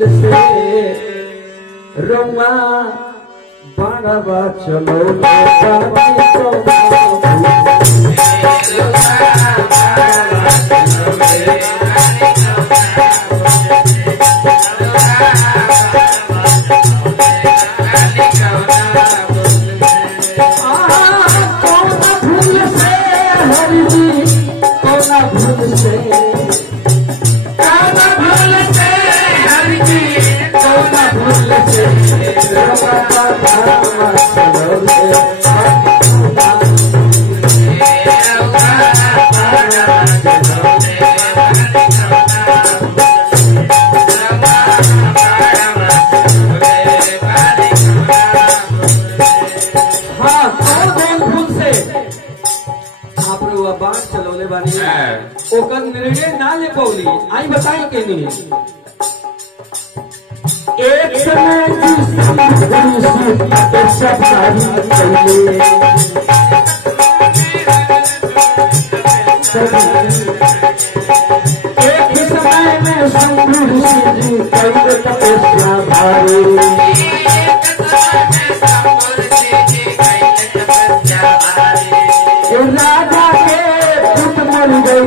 भूल से रउआ बाड़वा चलो ओकर निर्णय ना ले पौली आई बताई के नहीं एक समय एक ही समय में शंभु ऋषि जी कई तपस्या भारी राजा के मर गई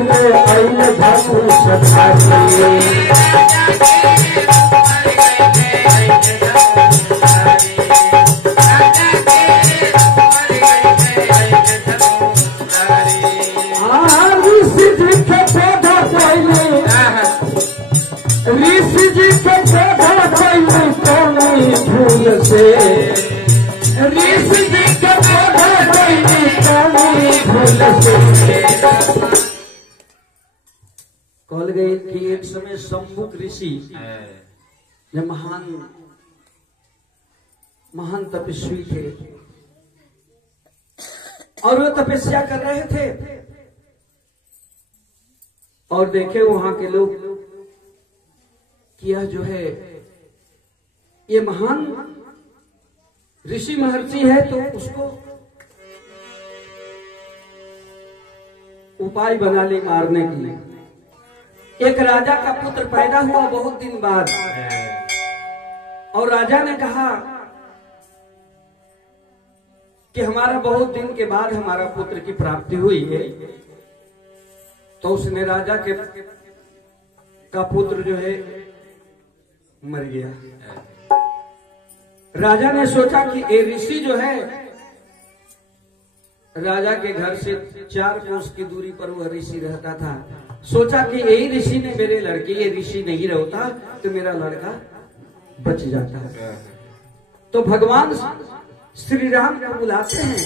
ऋषि जी के पौधा पहले कौनी फूल से ऋषि जी के पौधा पहले कौनी फूल से कहल गई कि एक समय शंभुक ऋषि जो महान तपस्वी थे और वो तपस्या कर रहे थे और देखे वहां के लोग यह जो है ये महान ऋषि महर्षि है तो उसको उपाय बना ले मारने के लिए। एक राजा का पुत्र पैदा हुआ बहुत दिन बाद और राजा ने कहा कि हमारा बहुत दिन के बाद हमारा पुत्र की प्राप्ति हुई है। तो उसने राजा के का पुत्र जो है मर गया। राजा ने सोचा कि ये ऋषि जो है राजा के घर से 4 कोस की दूरी पर वह ऋषि रहता था। सोचा कि यही ऋषि ने मेरे लड़के ये ऋषि नहीं रहता तो मेरा लड़का बच जाता है। तो भगवान श्री राम को बुलाते हैं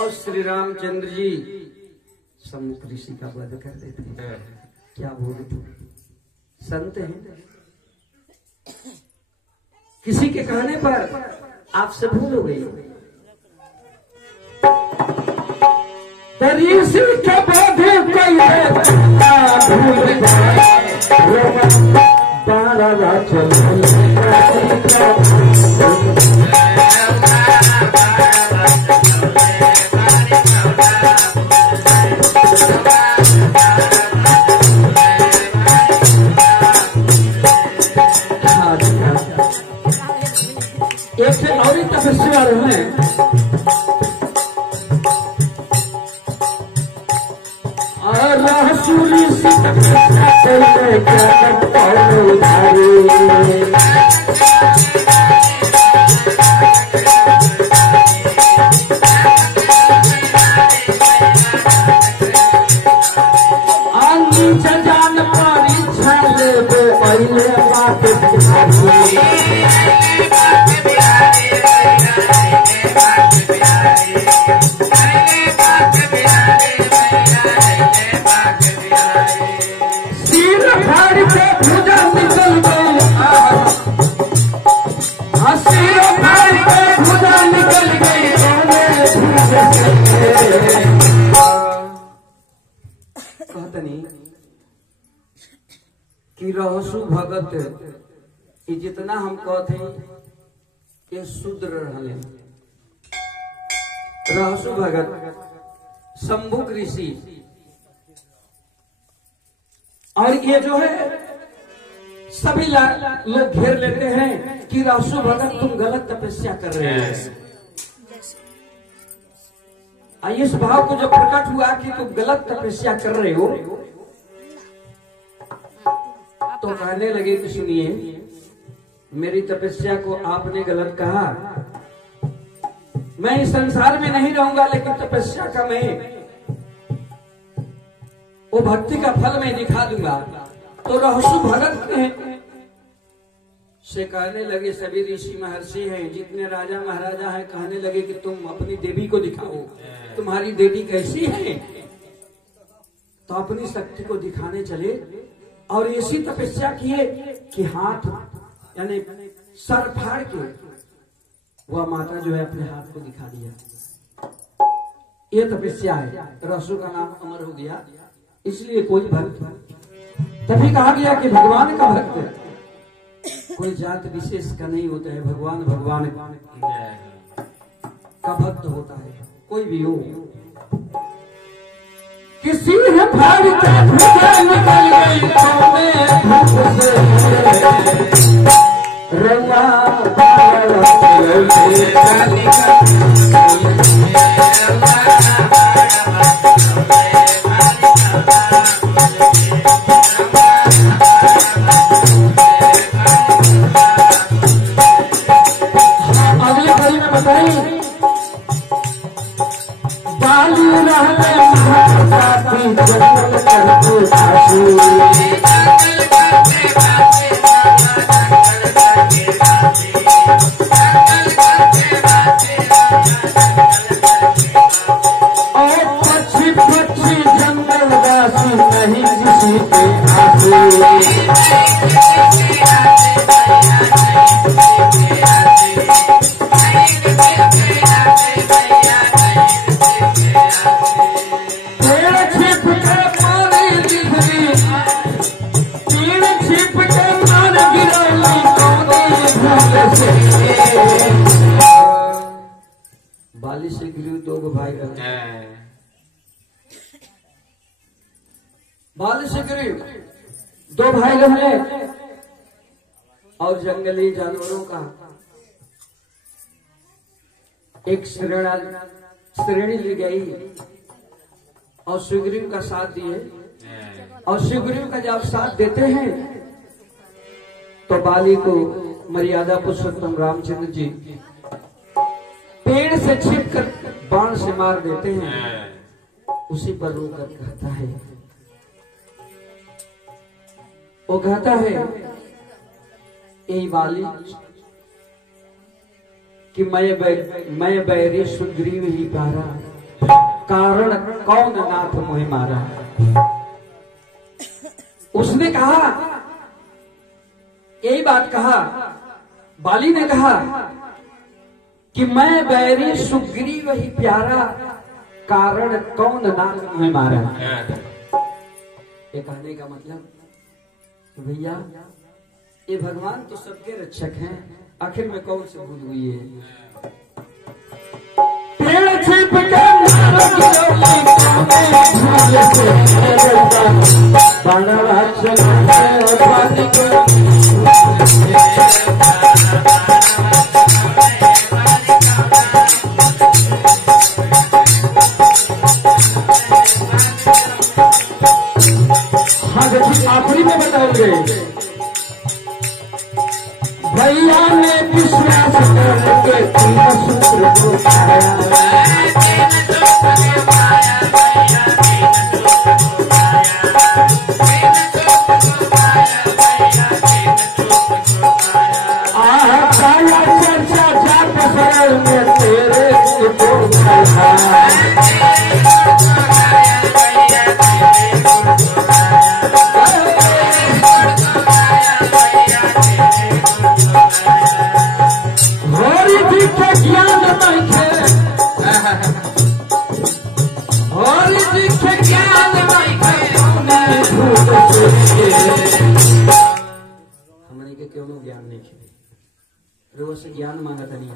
और श्री रामचंद्र जी सम्मुख ऋषि का वध कर देते हैं। क्या बोले संत हैं, किसी के कहने पर आपसे भूल हो गई। ऋषि के बोधे कोई भूल बारा एक से और ही तपस्या रहे सूर्य जान परीक्षा ले पहले बात सिर फाड़ के भुजा निकल गई, सिर फाड़ के भुजा निकल गई। कहतनी कि रहसु भगत कि जितना हम कहते ये शूद्र रहले। रहसु भगत शंभुक ऋषि और ये जो है सभी लोग घेर लेते हैं कि रहसु भगत तुम गलत तपस्या कर रहे हो। इस भाव को जब प्रकट हुआ कि तुम गलत तपस्या कर रहे हो, तो कहने लगे कि सुनिए, मेरी तपस्या को आपने गलत कहा, मैं इस संसार में नहीं रहूंगा, लेकिन तपस्या का मैं वो भक्ति का फल मैं दिखा दूंगा। तो रहसु भगत से कहने लगे, सभी ऋषि महर्षि हैं, जितने राजा महाराजा हैं, कहने लगे कि तुम अपनी देवी को दिखाओ, तुम्हारी देवी कैसी है। तो अपनी शक्ति को दिखाने चले और ऐसी तपस्या किए कि हाथ यानी सर फाड़ के वह माता जो है अपने हाथ को दिखा दिया। ये तपस्या है, रहसु का नाम अमर हो गया। इसलिए कोई भक्त, तभी कहा गया कि भगवान का भक्त कोई जात विशेष का नहीं होता है, भगवान भगवान का भक्त होता है, कोई भी हो। किसी ने फाड़ के निकल गई रवा बाली से गिरी दो भाई बाली से गिरी दो भाई रहे और जंगली जानवरों का एक श्रेणी ली गई और सुग्रीव का साथ दिए। और सुग्रीव का जब साथ देते हैं तो बाली को मर्यादा पुरुषोत्तम रामचंद्र जी पेड़ से छिपकर बाण से मार देते हैं। उसी पर रोकर कहता है, वो कहता है यही बाली कि मैं बैरी सुग्रीव ही पारा, कारण कौन नाथ मोहि मारा। उसने कहा, यही बात कहा, बाली ने कहा कि मैं बैरी सुग्रीव ही प्यारा, कारण कौन नाथ मोहि मारा। ये कहने का मतलब भैया ये भगवान तो सबके रक्षक हैं, आखिर में कौन सी भूल हुई है। पेड़ छिप के आखिरी में बताओगे भैया ने विश्वास करके तीन सूत्र को चर्चा जात सरल में तेरे ज्ञान नहीं रोज से ज्ञान मांगा था नहीं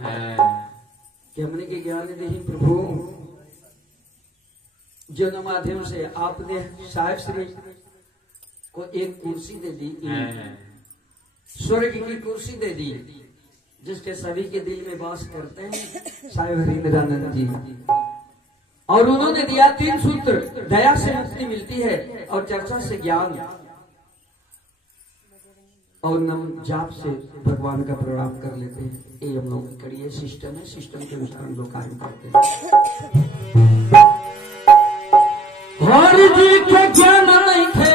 कि हमने के ज्ञान दे प्रभु जो माध्यम से आपने साहिब श्री को एक कुर्सी दे दी स्वर्ग की कुर्सी दे दी, जिसके सभी के दिल में वास करते हैं साहेब हरिंद्रानंद जी। और उन्होंने दिया 3 सूत्र। दया से मुक्ति मिलती है, और चर्चा से ज्ञान, और नम जाप से भगवान का प्रणाम कर लेते हैं। ये हम लोग करिए सिस्टम है, सिस्टम के अनुसार हम लोग कार्य करते हैं। हरि जी के ज्ञान नहीं थे,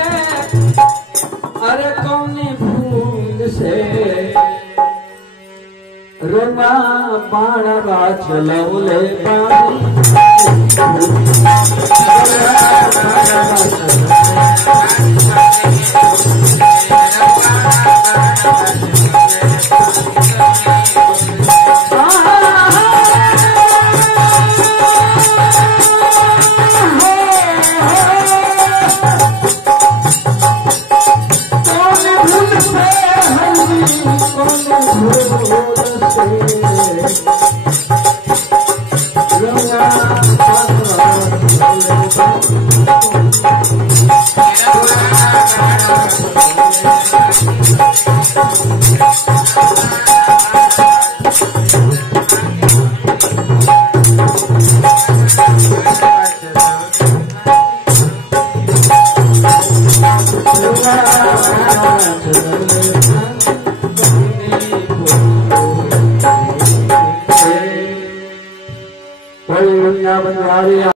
अरे कौन भूल से रोना पाड़ा चलौले पानी।